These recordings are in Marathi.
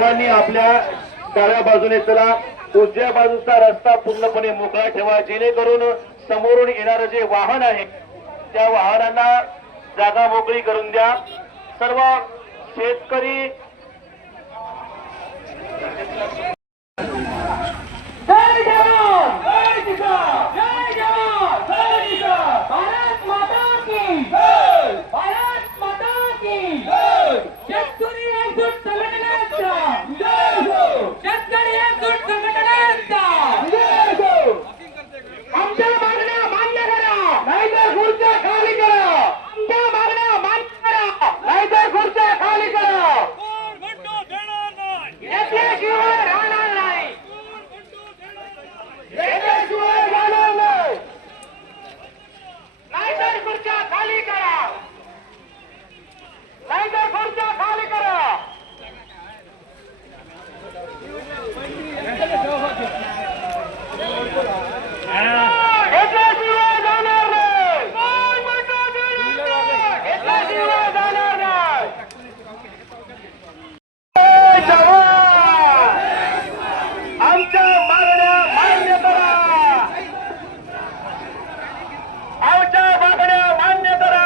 सर्वांनी आपल्या डाव्या बाजूने चला, उजव्या बाजूचा रस्ता पूर्णपणे मोकळा ठेवा, जेणेकरून समोरून येणारे जे वाहन आहे त्या वाहनांना जागा मोकळी करून द्या। सर्व शेतकरी जय जवान जय किसान जय जवान जय किसान भारत माता की जय भारत माता की जय शेतकरी एकजूट संघटनेचा जय हो शेतकरी एकजूट संघटनेचा जय हो आमच्या मागण्या मान्य करा नाहीतर खुर्च्या खाली करा आमच्या मागण्या मान्य करा नाहीतर खुर्च्या खाली करा याच्याशिवाय राहणार नाही याच्याशिवाय राहणार नाही नाहीतर खुर्च्या खाली करा नाहीतर खुर्च्या खाली करा याच्याशिवाय जाणार नाही याच्याशिवाय जाणार नाही आमच्या मागण्या मान्य करा आमच्या मागण्या मान्य करा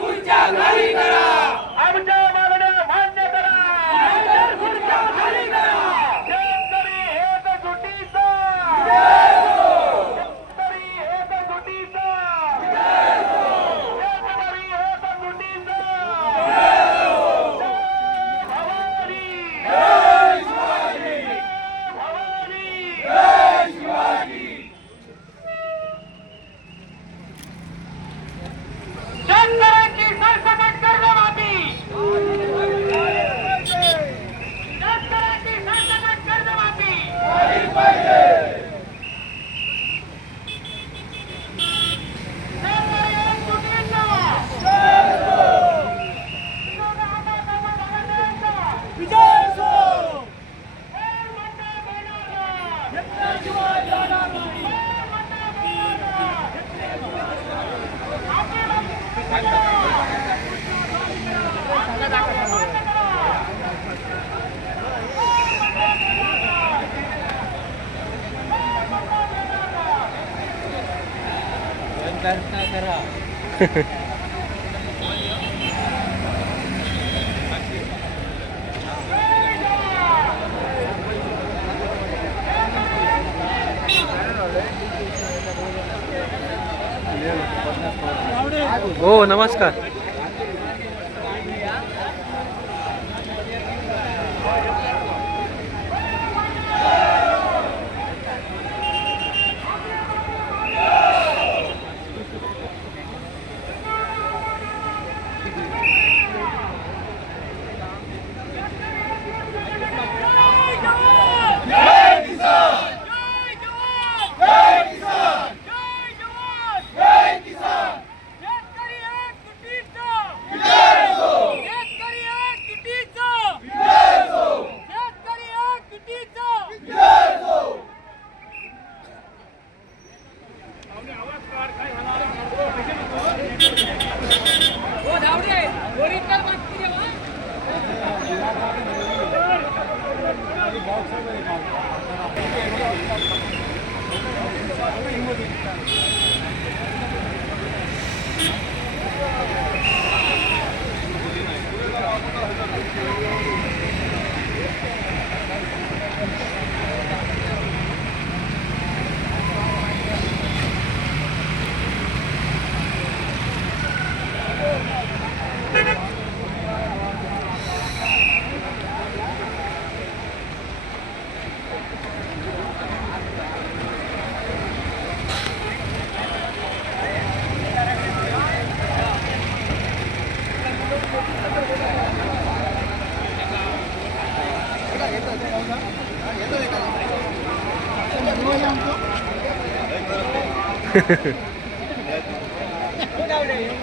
खुर्च्या खाली करा आमच्या मागण्या मान्य करा खुर्च्या खाली करा शेतकरी एकजुटीचा शेतकरी एकजुटीचा शेतकरी एकजुटीचा शेतकऱ्यांची सरसकट कर्जमाफी शेतकऱ्यांची सरसकट कर्जमाफी शेतकरी एकजुटीचा विजय असो हो नमस्कार।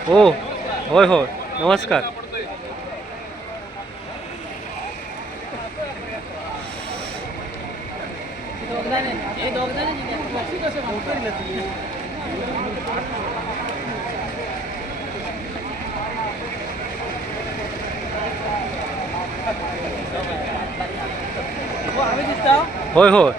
हो होय होय नमस्कार। होय होय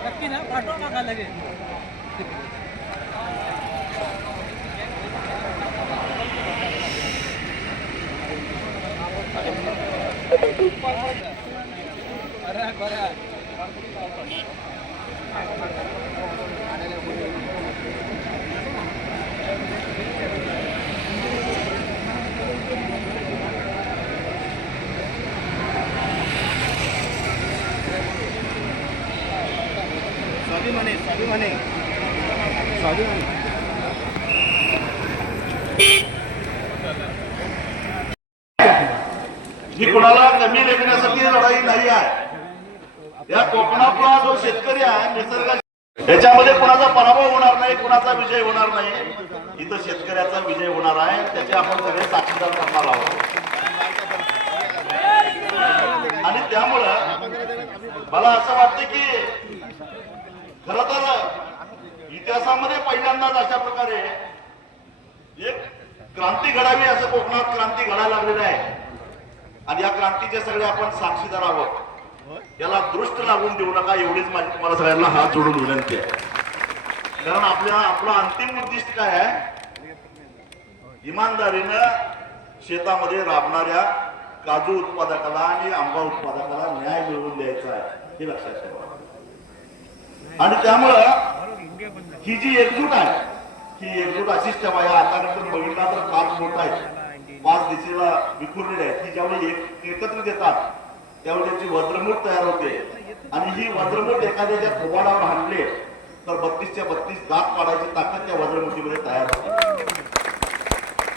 ही कुणाला कमी लेखण्यासाठी लढाई नाही आहे. या कोकणातला जो शेतकरी आहे निसर्ग याच्यामध्ये कुणाचा पराभव होणार नाही, कुणाचा विजय होणार नाही. इथं शेतकऱ्याचा विजय होणार आहे, त्याचे आपण सगळे साक्षीदार करणार आहोत. आणि त्यामुळं मला असं वाटतं की खर तर इतिहासामध्ये पहिल्यांदाच अशा प्रकारे एक क्रांती घडावी, असं कोकणात क्रांती घडायला लागलेली आहे. आणि या क्रांतीचे सगळे आपण साक्षीदार आहोत. याला दृष्ट लागून देऊ नका, एवढीच माझी तुम्हाला सगळ्यांना हात जोडून विनंती आहे. कारण आपलं अंतिम उद्दिष्ट काय आहे? इमानदारीनं शेतामध्ये राबणाऱ्या काजू उत्पादकाला आणि आंबा उत्पादकाला न्याय मिळवून द्यायचा आहे, हे लक्षात ठेवा. आणि त्यामुळं ही जी एकजूट आहे, ही एकजूट अशीच ठेवा. या हाताने बघितला तर काच मोठा आहे, 5 दिशेला विखुरलेले आहेत. ही ज्यावेळी एकत्रित येतात त्यावेळी त्याची वज्रमूठ तयार होते. आणि ही वज्रमूठ एखाद्याच्या थोबाडावर हाणले तर 32च्या 32 दात काढायची ताकद त्या वज्रमुठीमध्ये तयार होते.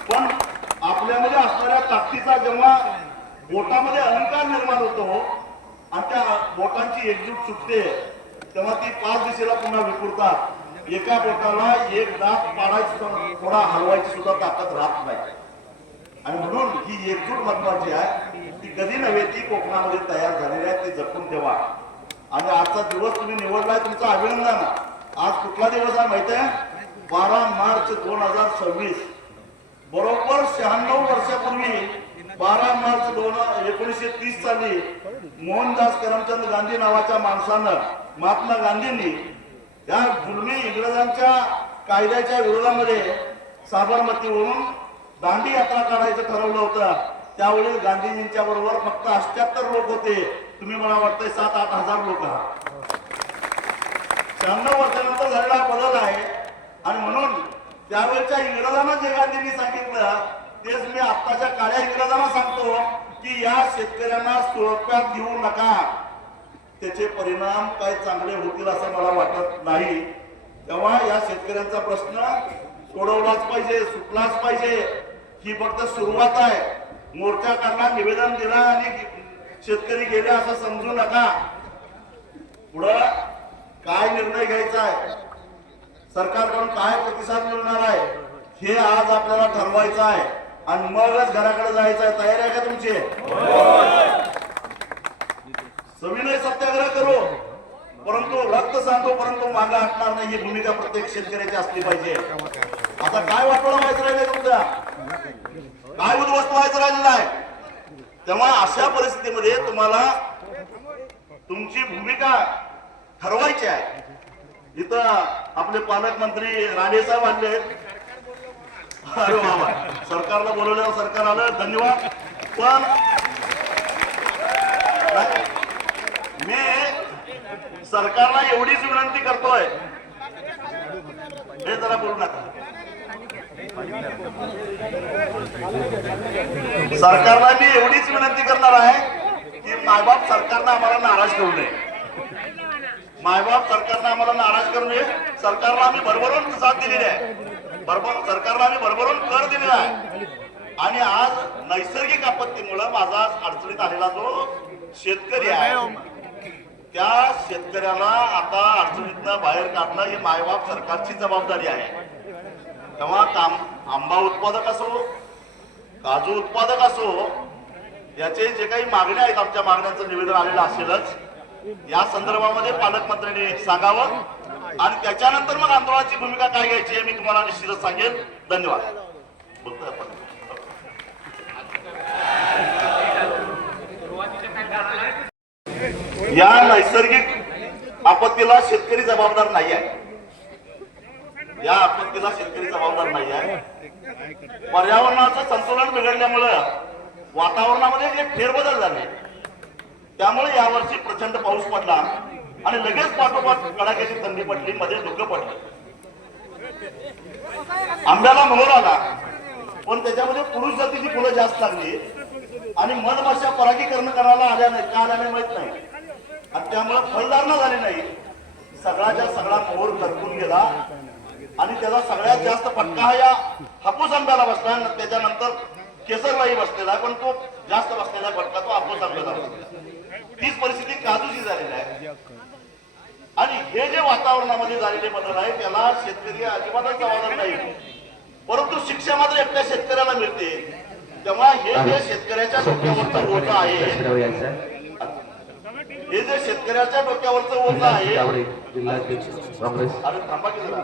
पण आपल्यामध्ये असणाऱ्या ताकदीचा जेव्हा बोटामध्ये अहंकार निर्माण होतो आणि त्या बोटांची एकजूट सुटते तेव्हा ती 5 दिशेला पुन्हा विखुरतात. एका बोटाला एक दात पाडायची, थोडा हलवायची सुद्धा ताकद राहत नाही. आणि म्हणून ही एकजूट महत्वाची आहे. ती कधी नव्हे, ती कोकणामध्ये तयार झालेली आहे, ते जपून ठेवा. आणि आजचा दिवस तुम्ही निवडलाय, तुमचं अभिनंदन. आज कुठला दिवस आहे माहिती आहे? 12 मार्च 2026. बरोबर 96 वर्षापूर्वी 12 मार्च 1930 साली मोहनदास करमचंद गांधी नावाच्या माणसानं, महात्मा गांधींनी या जुलमी इंग्रजांच्या कायद्याच्या विरोधामध्ये साबरमतीवरून दांडी यात्रा काढायचं ठरवलं होतं. त्यावेळी गांधीजींच्या बरोबर फक्त 78 लोक होते. तुम्ही मला वाटतंय 7-8 हजार लोक आहात. 96 वर्षानंतर झालेला बदल आहे. आणि म्हणून त्यावेळच्या इंग्रजांना जे गांधींनी सांगितलं तेच मी आत्ताच्या काळ्या इंग्रजांना सांगतो की या शेतकऱ्यांना सुरक्षात घेऊ नका. त्याचे परिणाम काय चांगले होतील असं मला वाटत नाही. तेव्हा या शेतकऱ्यांचा प्रश्न सोडवलाच पाहिजे, सुटलाच पाहिजे. ही फक्त सुरुवात आहे. मोर्चा काढला, निवेदन दिला आणि शेतकरी गेले असं समजू नका. पुढं काय निर्णय घ्यायचा आहे, सरकारकडून काय प्रतिसाद मिळणार आहे, हे आज आपल्याला ठरवायचं आहे. आणि मगच घराकडे जायचं आहे. तयारी आहे का तुमची? सविनय सत्याग्रह करू, परंतु रक्त सांगतो परंतु मागे हटणार नाही, ही भूमिका प्रत्येक शेतकऱ्याची असली पाहिजे. आता काय वाटोळा व्हायचं राहिलंय तुमचा, काय उद्ध्वस्त व्हायचं राहिलेलं आहे. तेव्हा अशा परिस्थितीमध्ये तुम्हाला तुमची भूमिका ठरवायची आहे. इथं आपले पालकमंत्री राणे साहेब आले. अरे बाबा, सरकारला बोलवल्यावर सरकार आलं, धन्यवाद. पण मी सरकारला एवढीच विनंती करतोय, हे जरा बोलू नका. सरकारला मी एवढीच विनंती करणार आहे की मायबाप सरकारनं आम्हाला नाराज करू नये. मायबाप सरकारनं आम्हाला नाराज करू नये. सरकारला आम्ही भरभरून साथ दिलेली आहे, सरकारला आम्ही भरभरून कर दिलेला आहे. आणि आज नैसर्गिक आपत्तीमुळे माझा अडचणीत आलेला जो शेतकरी आहे त्या शेतकऱ्याला आता अडचणीतनं बाहेर काढणं ही मायबाप सरकारची जबाबदारी आहे. तेव्हा आंबा उत्पादक असो, काजू उत्पादक असो, याचे जे काही मागण्या आहेत, आमच्या मागण्यांचं निवेदन आलेलं असेलच. या संदर्भामध्ये पालकमंत्र्यांनी सांगावं आणि त्याच्यानंतर मग आंदोलनाची भूमिका काय घ्यायची हे मी तुम्हाला निश्चितच सांगेन. धन्यवाद. या नैसर्गिक आपत्तीला शेतकरी जबाबदार नाही आहे. या आपत्तीला शेतकरी जबाबदार नाही आहे. पर्यावरणाचं संतुलन बिघडल्यामुळं वातावरणामध्ये जे फेरबदल झाले त्यामुळे यावर्षी प्रचंड पाऊस पडला आणि लगेच पाठोपाठ कडाक्याची थंडी पडली, मध्ये धुकं पडलं. आंब्याला मोहर आला पण त्याच्यामध्ये पुरुष जातीची फुलं जास्त लागली आणि मधमाशा परागीकरण करायला आल्या नाही, का आल्या नाही माहित नाही, आणि त्यामुळे फलधारणा झाली नाही. सगळ्याच्या सगळा मोहर करपून गेला आणि त्याला सगळ्यात जास्त फटका या हापूस आंब्याला बसला. त्याच्यानंतर केसरलाही बसलेला आहे, पण तो जास्त बसलेला फटका तो हापूस आंब्याला बसला. तीच परिस्थिती काजूची झालेली आहे. आणि हे जे वातावरणामध्ये झालेले बदल आहे त्याला शेतकरी अजिबातच जबाबदार नाही, परंतु शिक्षा मात्र एकट्या शेतकऱ्याला मिळते. तेव्हा हे जे शेतकऱ्याच्या डोक्यावरचं ओझं आहे, हे जे शेतकऱ्याच्या डोक्यावरचं ओझं आहे, अरे थांबा की जरा.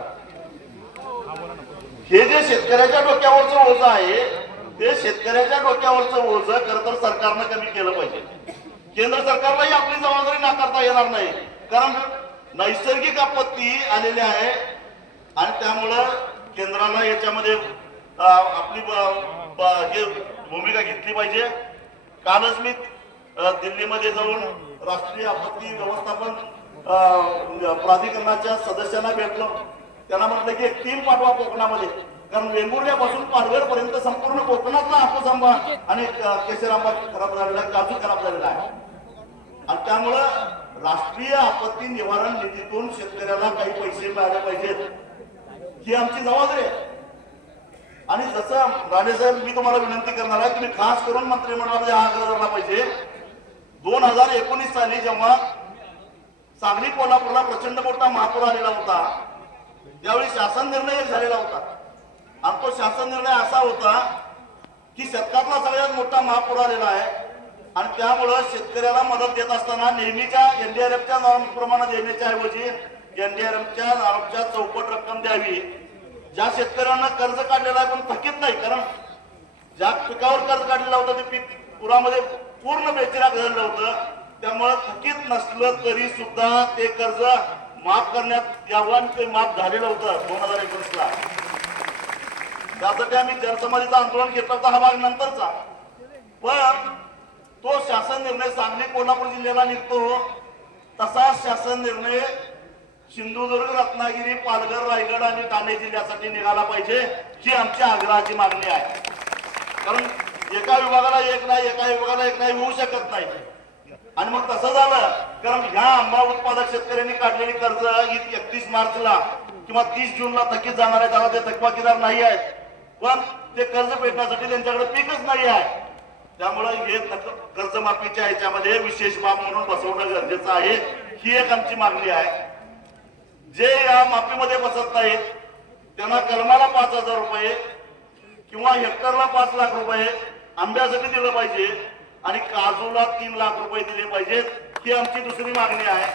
हे जे शेतकऱ्याच्या डोक्यावरचं ओझं आहे ते शेतकऱ्याच्या डोक्यावरचं ओझं खरं तर सरकारनं कमी केलं पाहिजे. केंद्र सरकारलाही आपली जबाबदारी नाकारता येणार नाही, कारण नैसर्गिक आपत्ती आलेली आहे आणि त्यामुळं केंद्राला याच्यामध्ये आपली भूमिका घेतली पाहिजे. कालच मी दिल्लीमध्ये जाऊन राष्ट्रीय आपत्ती व्यवस्थापन प्राधिकरणाच्या सदस्यांना भेटलो. त्यांना म्हटलं की एक टीम पाठवा कोकणामध्ये, कारण वेंगुर्ल्यापासून पालघर पर्यंत संपूर्ण कोकणातला हापूस आंबा आणि केशर आंबा खराब झालेला आहे, काजू खराब झालेला आहे. आणि त्यामुळं राष्ट्रीय आपत्ती निवारण निधीतून शेतकऱ्याला काही पैसे मिळाले पाहिजेत, ही आमची जबाबदारी आहे. आणि जसं राणेसाहेब मी तुम्हाला विनंती करणार आहे, तुम्ही खास करून मंत्रिमंडळामध्ये हा आग्रह धरला पाहिजे. 2019 साली जेव्हा सांगली कोल्हापूरला प्रचंड मोठा महापूर आलेला होता त्यावेळी शासन निर्णय झालेला होता आणि तो शासन निर्णय असा होता की शतकातला सगळ्यात मोठा महापूर आलेला आहे आणि त्यामुळं शेतकऱ्याला मदत देत असताना नेहमीच्या एनडीआरएफच्या नॉर्मप्रमाणे देण्याच्या ऐवजी एनडीआरएफच्या नॉर्मच्या चौपट रक्कम द्यावी. ज्या शेतकऱ्यांना कर्ज काढलेलं आहे पण थकीत नाही, कारण ज्या पिकावर कर्ज काढलेलं होतं ते पीक पुरामध्ये पूर्ण बेचिराख झालेलं होतं, त्यामुळे थकीत नसलं तरी सुद्धा ते कर्ज माफ करण्यात यावं आणि ते माफ झालेलं होतं 2019ला. त्यासाठी आम्ही जनसमाधीचं आंदोलन घेतलं होतं, हा भाग नंतरचा. पण तो शासन निर्णय सांगली कोल्हापूर जिल्ह्याला निघतो तसा शासन निर्णय सिंधुदुर्ग, रत्नागिरी, पालघर, रायगड आणि ठाणे जिल्ह्यासाठी निघाला पाहिजे, ही आमची आग्रहाची मागणी आहे. कारण एका विभागाला एक नाही, एका विभागाला एक नाही होऊ शकत नाही. आणि मग तसं झालं, कारण ह्या आंबा उत्पादक शेतकऱ्यांनी काढलेली कर्ज ही 31 मार्चला किंवा 30 जूनला थकीत जाणार आहे, त्याला ते थकबाकीदार नाही आहेत, पण ते कर्ज फेडण्यासाठी त्यांच्याकडे पीकच नाही आहे. त्यामुळे हे कर्जमाफीच्या ह्याच्यामध्ये विशेष बाब म्हणून बसवणं गरजेचं आहे, ही एक आमची मागणी आहे. जे या माफीमध्ये बसत नाहीत त्यांना कलमाला 5,000 रुपये किंवा हेक्टरला 5 लाख रुपये आंब्यासाठी दिलं पाहिजे आणि काजूला 3 लाख रुपये दिले पाहिजेत, ही आमची दुसरी मागणी आहे,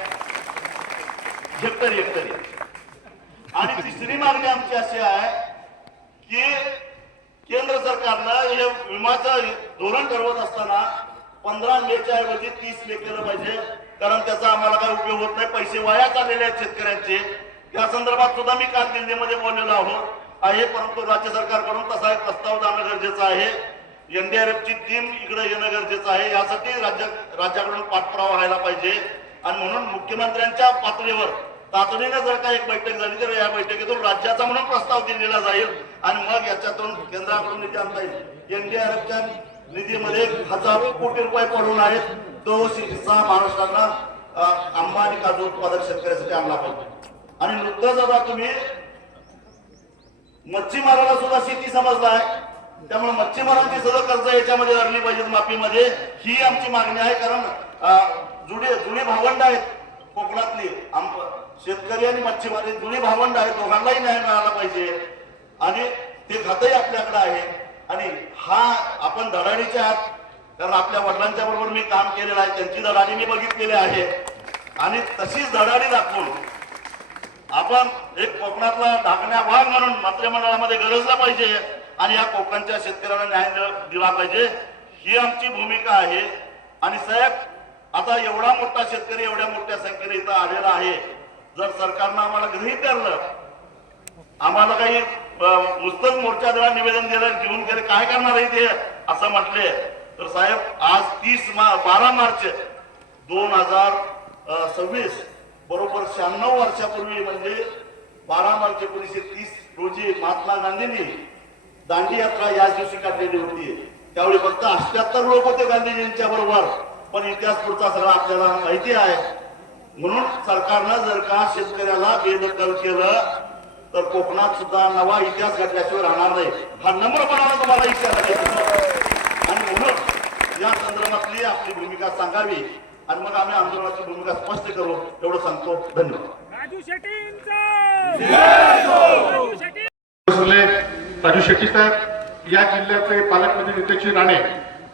हेक्टरी. आणि तिसरी मागणी आमची अशी आहे की केंद्र सरकारनं हे विमाचं धोरण ठरवत असताना 15 मेच्या ऐवजी 30 मे केलं पाहिजे, कारण त्याचा आम्हाला काही उपयोग होत नाही, पैसे वाया चाललेले आहेत शेतकऱ्यांचे. त्या संदर्भात सुद्धा मी काल दिल्लीमध्ये बोललेलो आहे, परंतु राज्य सरकारकडून तसा एक प्रस्ताव जाणं गरजेचं आहे. एनडीआरएफची टीम इकडे येणं गरजेचं आहे, यासाठी राज्याकडून पाठपुरावा व्हायला पाहिजे. आणि म्हणून मुख्यमंत्र्यांच्या पातळीवर तातडीने जर का एक बैठक झाली तर या बैठकीतून राज्याचा म्हणून प्रस्ताव दिलेला जाईल आणि मग याच्यातून केंद्राकडून निधी आणता येईल. एनडीआरएफच्या निधीमध्ये हजारो कोटी रुपये पडून आहेत, तो हिस्सा महाराष्ट्राला आंबा आणि काजू उत्पादक शेतकऱ्यासाठी आणला पाहिजे. आणि नुकतंच आता तुम्ही मच्छीमाराला सुद्धा शेती समजलाय, त्यामुळे मच्छीमारांची सुद्धा कर्ज याच्यामध्ये धरली पाहिजेत माफीमध्ये, ही आमची मागणी आहे. कारण जुळी भावंड आहेत कोकणातली, शेतकरी आणि मच्छीमारी जुळी भावंड आहेत, दोघांनाही न्याय मिळाला पाहिजे आणि ते खातही आपल्याकडे आहे. आणि हा आपण धडाडीचे आहात, कारण आपल्या वडिलांच्या बरोबर मी काम केलेलं आहे, त्यांची धडाडी मी बघितलेली आहे आणि तशीच धडाडी दाखवून आपण एक कोकणातला ढाकण्या भाग म्हणून मंत्रिमंडळामध्ये गरजला पाहिजे आणि या कोकणच्या शेतकऱ्यांना न्याय दिला पाहिजे, ही आमची भूमिका आहे. आणि साहेब, आता एवढा मोठा शेतकरी एवढ्या मोठ्या संख्येने इथं आलेला आहे. जर सरकारनं आम्हाला गृहीत धरलं, आम्हाला काही पुस्तक मोर्चाला निवेदन दिलं, घेऊन गेले, काय करणार आहे ते असं म्हटले तर साहेब, आज 12 मार्च 2026 बरोबर 96 वर्षापूर्वी म्हणजे 12 मार्च 1930 रोजी महात्मा गांधींनी दांडी यात्रा याच दिवशी काढलेली होती. त्यावेळी फक्त 78 लोक होते गांधीजींच्या बरोबर, पण इतिहास पुढचा सगळा आपल्याला माहिती आहे. म्हणून सरकारनं जर का शेतकऱ्याला बेदखल केलं तर कोकणात सुद्धा नवा इतिहास घडल्याशिवाय राहणार नाही. हा नम्रपणानं तुम्हाला इतिहास आणि म्हणून या संदर्भातली आपली भूमिका सांगावी आणि मग आम्ही आंदोलनाची भूमिका स्पष्ट करू, एवढं सांगतो. धन्यवाद. राजू शेट्टी साहेब या जिल्ह्याचे पालकमंत्री नितेश राणे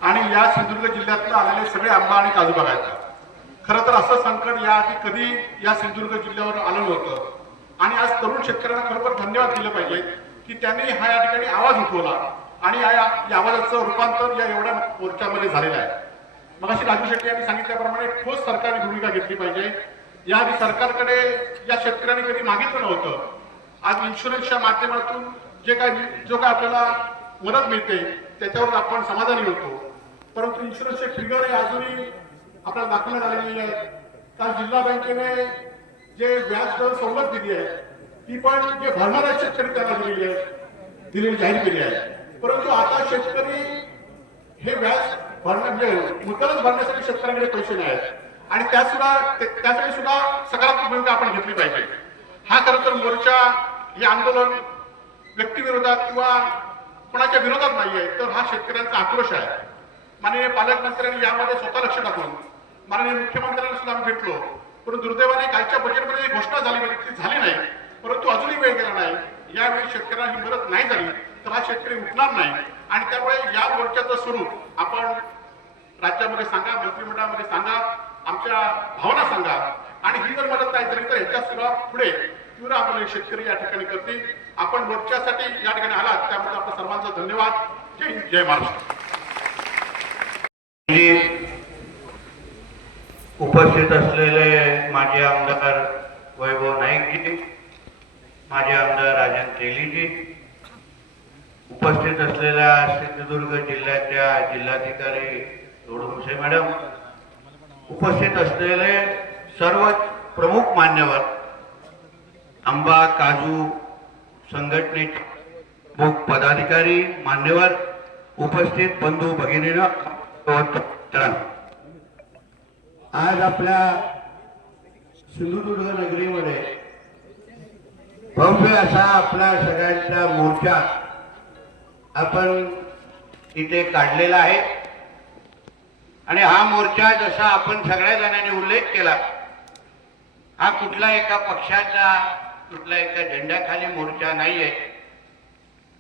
आणि या सिंधुदुर्ग जिल्ह्यातून आलेले सगळे आंबा आणि काजू बागायतदार. खरं तर असं संकट याआधी कधी या सिंधुदुर्ग जिल्ह्यावर आलं नव्हतं आणि आज तरुण शेतकऱ्यांना खरोखर धन्यवाद दिले पाहिजे की त्यांनी हा या ठिकाणी आवाज उठवला आणि या आवाजाचं रूपांतर या एवढ्या मोर्चामध्ये झालेलं आहे. मग अशी राजू शेट्टी यांनी सांगितल्याप्रमाणे ठोस सरकारने भूमिका घेतली पाहिजे. याआधी सरकारकडे या शेतकऱ्यांनी कधी मागितलं नव्हतं. आज इन्शुरन्सच्या माध्यमातून जो काय आपल्याला मदत मिळते त्याच्यावर आपण समाधानी होतो, परंतु इन्शुरन्सचे ट्रिगर हे अजूनही आपल्याला दाखवण्यात आलेले नाही. काल जिल्हा बँकेने जे व्याज दर सवलत दिली आहे ती पण जे भरणारे शेतकरी त्यांना दिलेली जाहीर केली आहे. परंतु आता शेतकरी हे व्याज म्हणजे मुद्दलच भरण्यासाठी शेतकऱ्यांकडे पैसे नाही आहेत आणि त्यासाठी सुद्धा सकारात्मक भूमिका आपण घेतली पाहिजे. हा खरं तर मोर्चा हे आंदोलन व्यक्तीविरोधात किंवा कोणाच्या विरोधात नाहीये, तर हा शेतकऱ्यांचा आक्रोश आहे. माननीय पालकमंत्र्यांनी यामध्ये स्वतः लक्ष टाकून माननीय मुख्यमंत्र्यांना सुद्धा आम्ही भेटलो, परंतु दुर्दैवाने कालच्या बजेटमध्ये घोषणा झाली नाही, परंतु अजूनही वेळ गेला नाही. यावेळी शेतकऱ्यांना ही मदत नाही झाली तर हा शेतकरी उठणार नाही आणि त्यामुळे या मोर्चाचं स्वरूप आपण राज्यामध्ये सांगा, मंत्रिमंडळामध्ये सांगा, आमच्या भावना सांगा आणि ही जर मदत नाही झाली तर ह्याच्या सुद्धा पुढे तीव्र आंदोलन शेतकरी या ठिकाणी करतील. आपण मोर्चासाठी या ठिकाणी आलात त्यामुळे आपल्या सर्वांचा धन्यवाद. जय हिंद, जय महाराष्ट्र. उपस्थित असलेले माजी आमदार वैभव नाईकजी, माजी आमदार राजन तेलीजी, उपस्थित असलेल्या सिंधुदुर्ग जिल्ह्याच्या जिल्हाधिकारी दोडमुसे मॅडम, उपस्थित असलेले सर्व प्रमुख मान्यवर, आंबा काजू संघटनेचे प्रमुख पदाधिकारी, मान्यवर, उपस्थित बंधू भगिनींनो, आज आपल्या सिंधुदुर्ग नगरीमध्ये भव्य असा आपला सगळ्यांचा मोर्चा आपण इथे काढलेला आहे आणि हा मोर्चा जसा आपण सगळ्या जणांनी उल्लेख केला, हा कुठला एका पक्षाचा कुठला एका झेंड्याखाली मोर्चा नाहीये,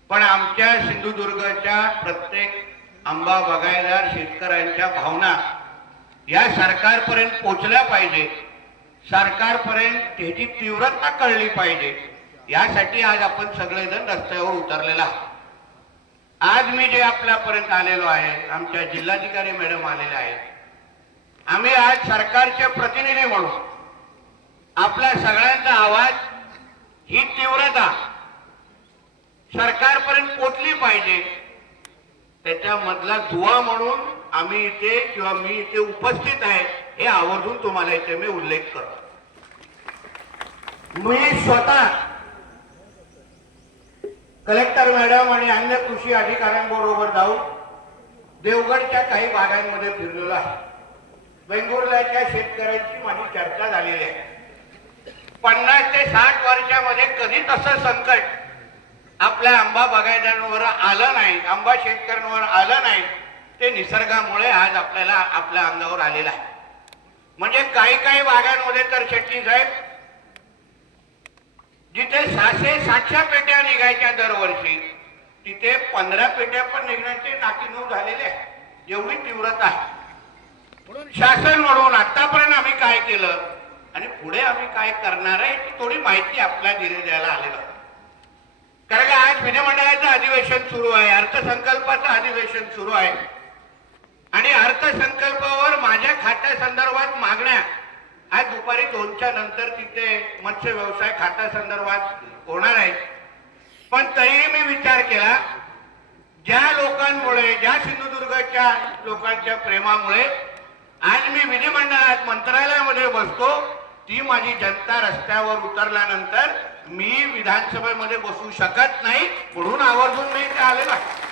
पण आमच्या सिंधुदुर्गच्या प्रत्येक आंबा बागायतदार शेतकऱ्यांच्या भावना या सरकारपर्यंत पोहोचल्या पाहिजे, सरकारपर्यंत त्याची तीव्रता कळली पाहिजे, यासाठी आज आपण सगळेजण रस्त्यावर उतरलेला आहोत. आज मी जे आपल्यापर्यंत आलेलो आहे, आमच्या जिल्हाधिकारी मॅडम आलेले आहेत, आम्ही आज सरकारचे प्रतिनिधी म्हणून आपल्या सगळ्यांचा आवाज, ही तीव्रता सरकारपर्यंत पोहोचली पाहिजे, त्याच्यामधला दुवा म्हणून आम्ही इथे किंवा मी इथे उपस्थित आहे हे आवर्जून तुम्हाला इथे मी उल्लेख करतो. मी स्वतः कलेक्टर मॅडम आणि अन्य कृषी अधिकाऱ्यांबरोबर जाऊन देवगडच्या काही भागांमध्ये फिरलेलो आहे. वेंगुर्ल्याच्या शेतकऱ्यांची माझी चर्चा झालेली आहे. 50 ते 60 वर्षामध्ये कधीच असं संकट आपल्या आंबा बागायतदारांवर आलं नाही, आंबा शेतकऱ्यांवर आलं नाही. ते निसर्गामुळे आज आपल्याला आपल्या अंगावर आलेलं आहे. म्हणजे काही भागांमध्ये तर शेट्टी साहेब जिथे 600-700 पेट्या निघायच्या दरवर्षी, तिथे 15 पेट्या पण निघण्याचे नाकीनऊ झालेले आहे. एवढी तीव्रता आहे. शासन म्हणून आतापर्यंत आम्ही काय केलं आणि पुढे आम्ही काय करणार आहे ती थोडी माहिती आपल्या द्यायला आलेलं आहे. कारण का आज विधिमंडळाचं अधिवेशन सुरू आहे, अर्थसंकल्पाचं अधिवेशन सुरू आहे. आणि अर्थसंकल्पावर माझ्या खात्यासंदर्भात मागण्या आज दुपारी 2च्या नंतर तिथे मत्स्य व्यवसाय खात्यासंदर्भात होणार आहेत. पण तरीही मी विचार केला, ज्या लोकांमुळे, ज्या सिंधुदुर्गच्या लोकांच्या प्रेमामुळे आज मी विधिमंडळात मंत्रालयामध्ये बसतो, ती माझी जनता रस्त्यावर उतरल्यानंतर मी विधानसभेमध्ये बसू शकत नाही. म्हणून आवर्जून मी इथे आलेलो आहे.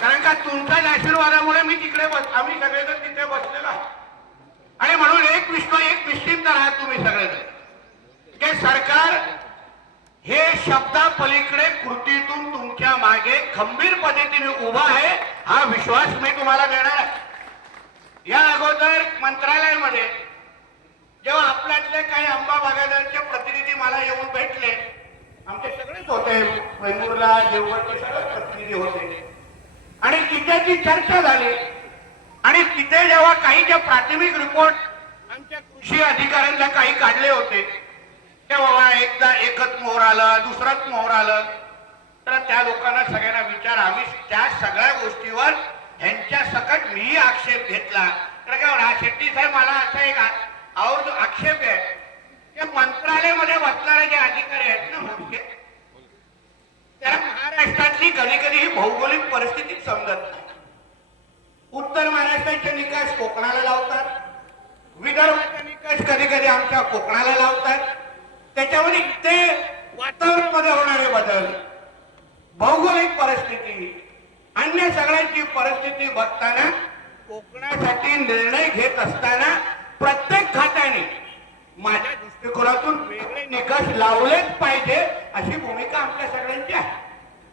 कारण का तुमच्याच आशीर्वादामुळे मी तिकडे आम्ही सगळेजण तिथे बसलेलो आहे. आणि म्हणून एक निश्चिंत राहा तुम्ही सगळेजण, की सरकार हे शब्दापलीकडे कृतीतून तुमच्या मागे खंबीर पद्धतीने उभा आहे, हा विश्वास मी तुम्हाला देणार आहे. या अगोदर मंत्रालयामध्ये जेव्हा आपल्यातले काही आंबा बागायतदारांचे प्रतिनिधी मला येऊन भेटले, आमचे सगळेच होते, वेंगुर्ला, देवगडचे सगळे प्रतिनिधी होते, आणि तिथे ती चर्चा झाली. आणि तिथे जेव्हा काही जे प्राथमिक रिपोर्ट आमच्या कृषी अधिकाऱ्यांना काही काढले होते, तेव्हा एकदा एकच मोहर आलं, दुसरंच मोहर आलं. तर त्या लोकांना सगळ्यांना विचार, आम्ही त्या सगळ्या गोष्टीवर ह्यांच्या सकट मी आक्षेप घेतला. तर काय शेट्टी साहेब, मला असा एक आक्षेप आहे की मंत्रालयामध्ये बसणारे जे अधिकारी आहेत ना मुख्य, त्याला महाराष्ट्रातली कधी कधी ही भौगोलिक परिस्थिती समजत नाही. उत्तर महाराष्ट्राचे निकष कोकणाला लावतात, विदर्भाचे निकष कधी कधी आमच्या कोकणाला लावतात. त्याच्यामध्ये ते वातावरणामध्ये होणारे बदल, भौगोलिक परिस्थिती, अन्य सगळ्यांची परिस्थिती बघताना कोकणासाठी निर्णय घेत असताना प्रत्येक खात्याने माझ्या दृष्टिकोनातून वेगळे निकष लावलेच पाहिजे अशी भूमिका आमच्या सगळ्यांची आहे.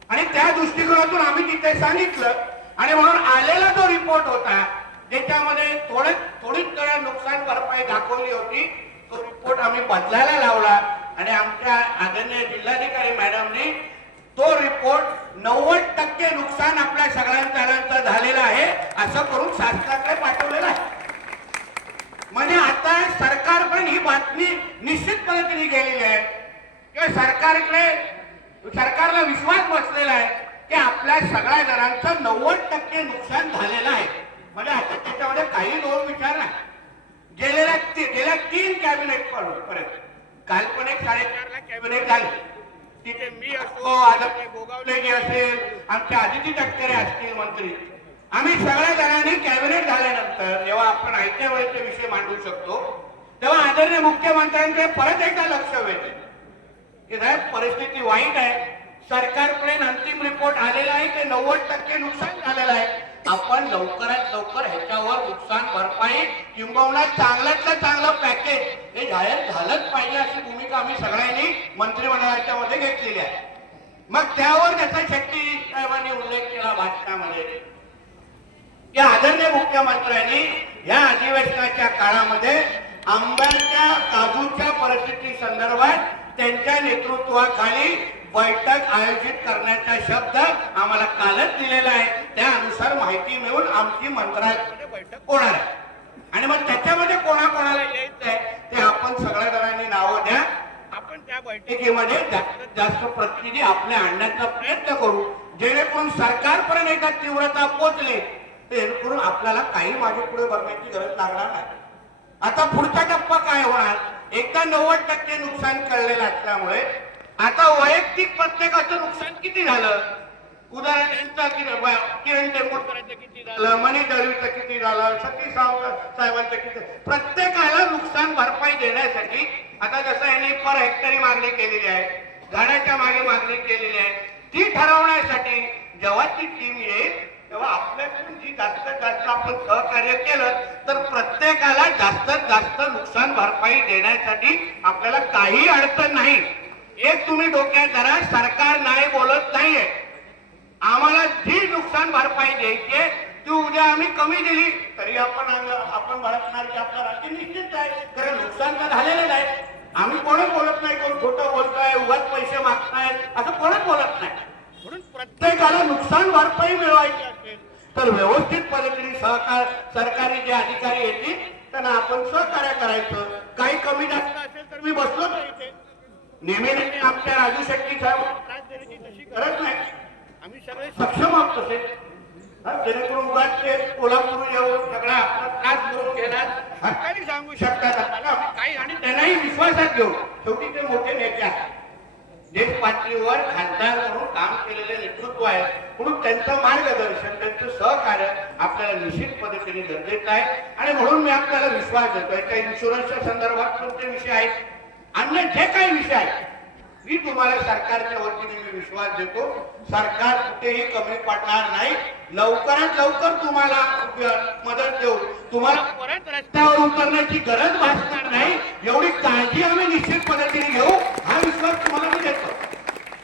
आणि त्या दृष्टिकोनातून आम्ही तिथे सांगितलं. आणि म्हणून आलेला जो रिपोर्ट होता, ज्याच्यामध्ये थोडीच नुकसान भरपाई दाखवली होती, तो रिपोर्ट आम्ही बदलायला लावला. आणि आमच्या आदरणीय जिल्हाधिकारी मॅडमने तो रिपोर्ट 90% नुकसान आपल्या सगळ्यांचं झालेलं आहे असं करून शासनाकडे पाठवलेलं आहे. म्हणजे आता सरकारकडे ही बातमी निश्चित पद्धतीने गेलेली आहे की सरकारला विश्वास बसलेला आहे की आपल्या सगळ्या घरांचं 90% नुकसान झालेलं आहे. म्हणजे आता त्याच्यामध्ये काही दोन विचार नाही. गेल्या 3 कॅबिनेट पर्यंत, काल पण एक 4.5 कॅबिनेट झाले, तिथे मी असो, आदरणीय गोगावलेजी असेल, आमच्या आदिती तटकरे असतील मंत्री, आम्ही सगळ्या जणांनी कॅबिनेट झाल्यानंतर जेव्हा आपण आयत्या वेळेचे विषय मांडू शकतो, तेव्हा आदरणीय मुख्यमंत्र्यांकडे परत एकदा लक्ष वेधले की साहेब परिस्थिती वाईट आहे, सरकारकडे अंतिम रिपोर्ट आलेला आहे की 90% नुकसान झालेलं आहे, आपण लवकरात लवकर ह्याच्यावर नुकसान भरपाई किंबहुना चांगल्यातलं चांगलं पॅकेज हे जाहीर झालंच पाहिजे अशी भूमिका आम्ही सगळ्यांनी मंत्रिमंडळाच्या मध्ये घेतलेली आहे. मग त्यावर त्याचा शेट्टी साहेबांनी उल्लेख केला भाषणामध्ये की आदरणीय मुख्यमंत्र्यांनी या अधिवेशनाच्या काळामध्ये आंब्याच्या, काजूच्या परिस्थिती संदर्भात त्यांच्या नेतृत्वाखाली बैठक आयोजित करण्याचा शब्द आम्हाला कालच दिलेला आहे. त्यानुसार माहिती मिळून आमची मंत्रालयामध्ये बैठक होणार आहे. आणि मग त्याच्यामध्ये कोणाकोणाला यायचं आहे ते आपण सगळ्या जणांनी नावं द्या. आपण त्या बैठकीमध्ये जास्तीत जास्त प्रतिनिधी आपल्या आणण्याचा प्रयत्न करू, जेणेकरून सरकारपर्यंत एकदा तीव्रता पोहोचली जेणेकरून आपल्याला काही मागे पुढे बघण्याची गरज लागणार नाही. आता पुढचा टप्पा काय होणार, एकदा 90% नुकसान कळलेलं असल्यामुळे आता वैयक्तिक प्रत्येकाचं नुकसान किती झालं, उदाहरण किरण टेंभुर्करांचं किती झालं, मनीष दळवीचं किती झालं, सतीश साहेबांचं किती, प्रत्येकाला नुकसान भरपाई देण्यासाठी आता जसं यांनी पर हेक्टरी मागणी केलेली आहे, झाडाच्या मागे मागणी केलेली आहे, ती ठरवण्यासाठी जेव्हा ती टीम येईल तेव्हा आपल्याकडून जी जास्तीत जास्त आपण सहकार्य केलं तर प्रत्येकाला जास्तीत जास्त नुकसान भरपाई देण्यासाठी आपल्याला काही अडचण नाही. एक तुम्ही डोक्यात धरा, सरकार नाही बोलत नाहीये, आम्हाला जी नुकसान भरपाई द्यायची ती उद्या आम्ही कमी दिली तरी आपण भरणार की आपला राज्य निश्चित आहे, कारण नुकसान तर झालेलं नाही. आम्ही कोणच बोलत नाही, कोण खोटं बोलताय, उगाच पैसे मागतायत असं कोणच बोलत नाही. म्हणून प्रत्येकाला नुकसान भरपाई मिळवायची असेल तर व्यवस्थित पद्धतीने सरकारी जे अधिकारी येतील त्यांना आपण सहकार्य करायचं. काही कमी जास्त असेल तर मी बसलो पाहिजे, नेहमी आमच्या राजू शेट्टी साहेब त्रास देण्याची तशी गरज नाही, आम्ही सगळे सक्षम आहोत. तसे जेणेकरून उगाच ते कोल्हापूर येऊन सगळा आपला त्रास करून घेणार हक्काने सांगू शकतात आपल्याला काही आणि त्यांनाही विश्वासात घेऊ. शेवटी ते मोठे नेते आहेत, देश पातळीवर खासदार म्हणून काम केलेले नेतृत्व आहे, म्हणून त्यांचं मार्गदर्शन त्यांचं सहकार्य आपल्याला निश्चित पद्धतीने गरजेचं आहे. आणि म्हणून मी आपल्याला विश्वास देतोय त्या इन्शुरन्सच्या संदर्भात कोणते विषय आहेत, अन्य जे काही विषय आहेत मी तुम्हाला सरकारच्या वतीने मी विश्वास देतो, सरकार कुठेही कमी पडणार नाही. लवकरात लवकर तुम्हाला मदत देऊ, तुम्हाला परत रस्त्यावर उतरण्याची गरज भासणार नाही एवढी काळजी आम्ही निश्चित पद्धतीने घेऊ, हा विश्वास तुम्हाला मी देतो.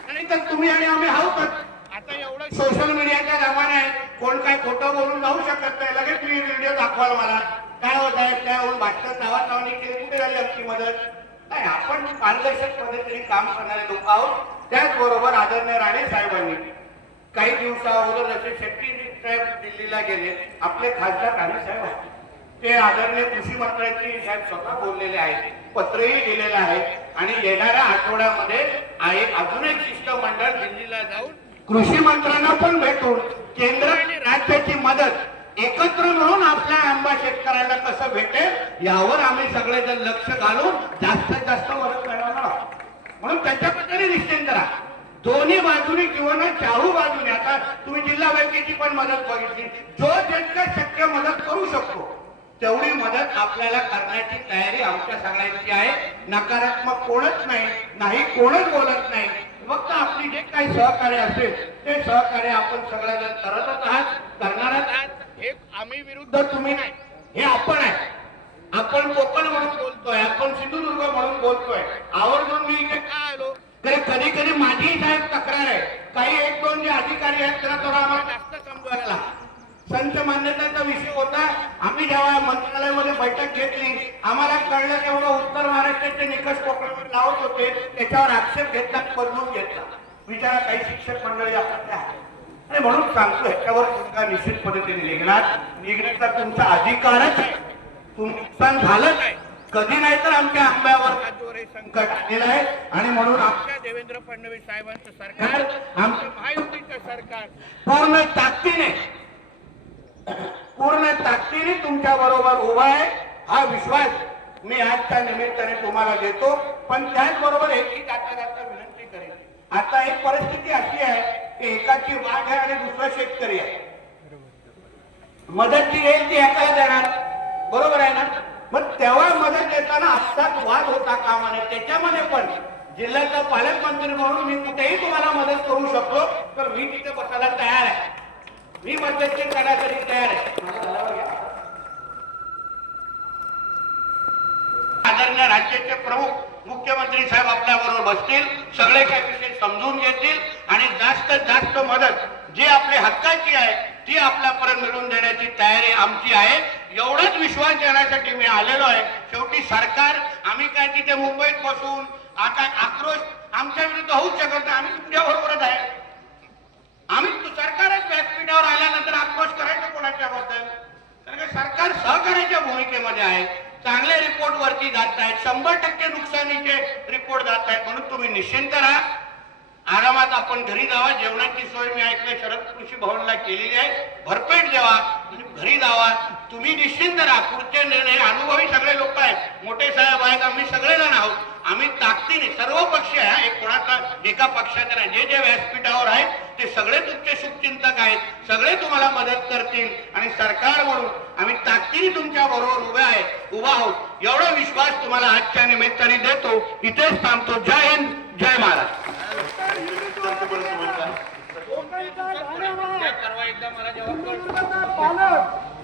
आणि तर तुम्ही आणि आम्ही आहोतच. आता एवढं सोशल मीडियाचा जमाना आहे, कोण काय खोटं बोलून जाऊ शकत नाही. लगेच तुम्ही व्हिडिओ दाखवाल मला काय होत आहे, काय होऊन भाषण नावाने केली, कुठे झाली आमची मदत नाही. आपण पारदर्शक पद्धतीने काम करणारे लोक आहोत. त्याचबरोबर आदरणीय राणे साहेबांनी काही दिवसाअगोदर जसे शेट्टी साहेब दिल्लीला गेले, आपले खासदार राणे साहेब ते आदरणीय कृषी मंत्र्यांची साहेब स्वतः बोललेले आहेत, पत्रही दिलेलं आहे. आणि येणाऱ्या आठवड्यामध्ये अजून एक शिष्टमंडळ दिल्लीला जाऊन कृषी मंत्र्यांना पण भेटून केंद्र आणि राज्याची मदत एकत्र मिळून आपल्या आंबा शेतकऱ्याला कसं भेटेल यावर आम्ही सगळेजण लक्ष घालून जास्तीत जास्त मदत करणार आहोत. म्हणून त्याच्याबद्दल निश्चिंत राहा. दोन्ही बाजूनी किंवा चारू बाजूने आता तुम्ही जिल्हा बँकेची पण मदत बघितली, जो जितकं शक्य मदत करू शकतो तेवढी मदत आपल्याला करण्याची तयारी आमच्या सगळ्यांची आहे. नकारात्मक कोणच नाही कोणच बोलत नाही. फक्त आपली जे काही सहकार्य असेल ते सहकार्य आपण सगळेजण करतच आहात, करणारच आहात. हे आम्ही विरुद्ध तुम्ही नाही, हे आपण आहे. आपण कोकण म्हणून बोलतोय, आपण सिंधुदुर्ग म्हणून बोलतोय. आवर्जून मी इथे का आलो तर कधी कधी माझी साहेब तक्रार आहे, काही एक दोन जे अधिकारी आहेत त्यांना थोडा आम्हाला जास्त समजवायला संच मान्यताचा विषय होता. आम्ही जेव्हा मंत्रालयामध्ये बैठक घेतली आम्हाला कळलं तेवढं उत्तर महाराष्ट्राचे निकष कोकणावर लावत होते, त्याच्यावर आक्षेप घेतला, बदलून घेतला. विचारा काही शिक्षक मंडळी आपल्या आणि म्हणून सांगतो ह्याच्यावर तुमचा निश्चित पद्धतीने निघण्याचा तुमचा अधिकारच आहे. नुकसान झालं नाही कधी नाही तर आमच्या आंब्यावर संकट आलेलं आहे. आणि म्हणून आमच्या देवेंद्र फडणवीस साहेबांचं सरकार, आमच्या महायुतीचं सरकार पूर्ण ताकदीने तुमच्या बरोबर उभा आहे. हा विश्वास मी आजच्या निमित्ताने तुम्हाला देतो. पण त्याचबरोबर एकही जाता विनंती करेन, आता एक परिस्थिती अशी आहे की एकाची वाघ आहे आणि दुसरा शेतकरी आहे. मदत जी येईल ती एकाला देणार, बरोबर आहे ना. मग तेव्हा मदत देताना असाच वाद होता कामा नये. त्याच्यामध्ये पण जिल्ह्याचा पालकमंत्री म्हणून मी कुठेही तुम्हाला मदत करू शकतो तर मी तिथे बसायला तयार आहे, मी मदतची करण्यासाठी तयार आहे. आदरणीय राज्याचे प्रमुख मुख्यमंत्री साहेब आपल्या बरोबर बसतील, सगळे काही विषय समजून घेतील आणि जास्तीत जास्त मदत जी आपल्या हक्काची आहे ती आपल्यापर्यंत मिळवून देण्याची तयारी आमची आहे. एवढाच विश्वास देण्यासाठी मी आलेलो आहे. शेवटी सरकार आम्ही काय तिथे मुंबईत बसून आता आक्रोश आमच्या विरुद्ध होऊच शकत नाही. आम्ही तुमच्या बरोबरच आहे. आम्ही सरकारच व्यासपीठावर आल्यानंतर आक्रोश करायचं कोणाच्याबद्दल, कारण सरकार सहकार्याच्या भूमिकेमध्ये आहे. चांगले रिपोर्ट वरती जात आहेत, 100% नुकसानीचे रिपोर्ट जात आहेत. म्हणून तुम्ही निश्चिंत राहा, आरामात आपण घरी जावा. जेवणाची सोय मी ऐकलं शरद कृषी भवनला केलेली आहे, भरपेट जेवा आणि घरी जावा. तुम्ही निश्चिंत राहा. पुढचे निर्णय अनुभवी सगळे लोक आहेत, मोठे साहेब आहेत, आम्ही सगळेजण आहोत. आम्ही ताकदीने सर्व पक्ष आहे, एक कोणाचा एका पक्षाचा नाही, जे जे व्यासपीठावर आहेत ते सगळे तुमचे शुभचिंतक आहेत, सगळे तुम्हाला मदत करतील. आणि सरकार म्हणून आम्ही ताकदीने तुमच्या बरोबर उभा आहोत एवढा विश्वास तुम्हाला आजच्या निमित्ताने देतो. इथेच थांबतो. जय हिंद, जय महाराष्ट्र.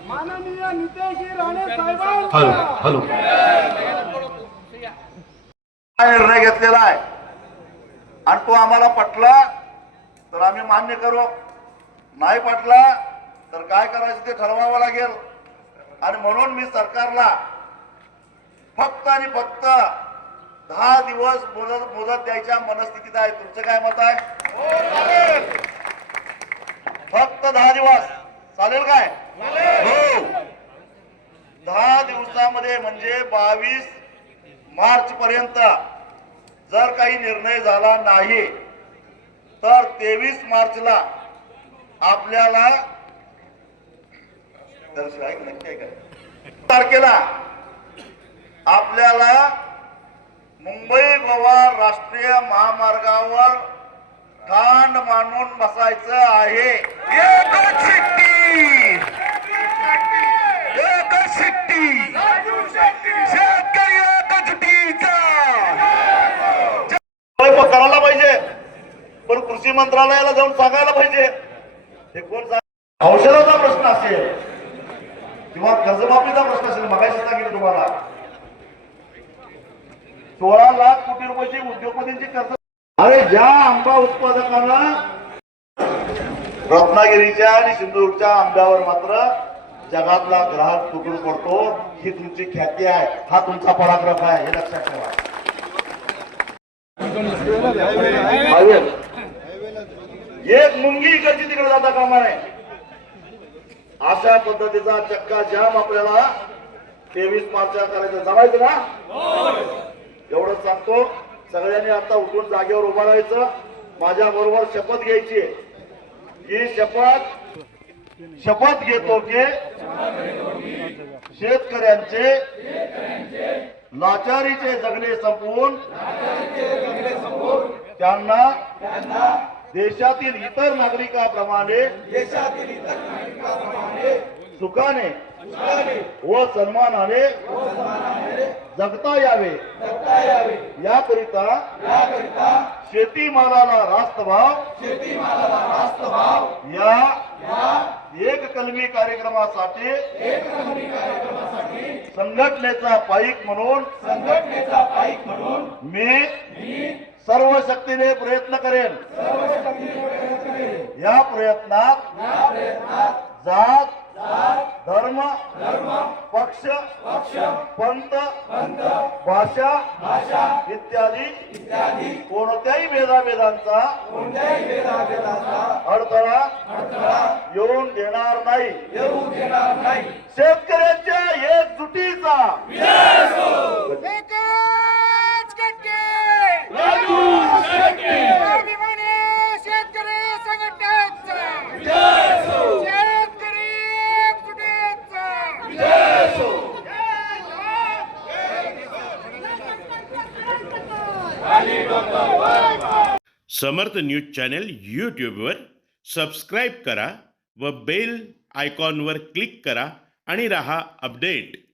माननीय नितेशजी राणे साहेबांचा निर्णय घेतलेला आहे आणि तो आम्हाला पटला तर आम्ही मान्य करू, नाही पटला तर काय करायचं ते ठरवावं लागेल. आणि म्हणून मी सरकारला फक्त आणि फक्त 10 दिवस मुदत द्यायच्या मनस्थितीत आहे. तुमचं काय मत आहे? फक्त 10 दिवस चालेल काय? हो. 10 दिवसामध्ये म्हणजे 22 मार्च पर्यंत जर काही निर्णय झाला नाही तर 23 मार्चला आपल्याला तारखेला आपल्याला मुंबई गोवा राष्ट्रीय महामार्गावर कांड मांडून बसायचं आहे. एकच शिट्टी, एकच शिट्टी, शेतकरी एकजुटीचा करायला पाहिजे. पण कृषी मंत्रालयाला जाऊन सांगायला पाहिजे. हे कोण औषधाचा प्रश्न असेल किंवा कर्जमाफीचा प्रश्न असेल, मगाशी सांगितलं तुम्हाला 16 लाख कोटी रुपयाची उद्योगपतींची कर्ज. अरे ज्या आंबा उत्पादकांना रत्नागिरीच्या आणि सिंधुदुर्गच्या आंब्यावर मात्र जगातला ग्राहक तुटून पडतो, ही तुमची ख्याती आहे, हा तुमचा पराक्रम आहे, हे लक्षात ठेवा. एक मुंगी इकडची तिकडे जाता कामा नये. अशा पद्धतीचा चक्का जाम आपल्याला 23 मार्चला करायचं. जमायचं ना? एवढं सांगतो. सगळ्यांनी आता उठून जागेवर उभं राहायचं. माझ्या बरोबर शपथ घ्यायची. ही शपथ घेतो की शेतकऱ्यांचे लाचारीचे जगणे संपवून त्यांना देशातील इतर नागरिकांप्रमाणे सुखाने व सन्मानाने जगता यावे याकरिता शेतीमालाला रास्त भाव या एक कलमी कार्यक्रमासाठी संघटनेचा पाईक म्हणून मी सर्व शक्तीने प्रयत्न करेन. या प्रयत्नात जात, धर्म, पक्ष, पंथ, भाषा इत्यादी कोणत्याही भेदाभेदांचा अडथळा येऊन देणार नाही. शेतकऱ्यांच्या एकजुटीचा समर्थ न्यूज चॅनल यूट्यूबवर सबस्क्राईब करा व बेल आयकॉनवर क्लिक करा आणि रहा अपडेट.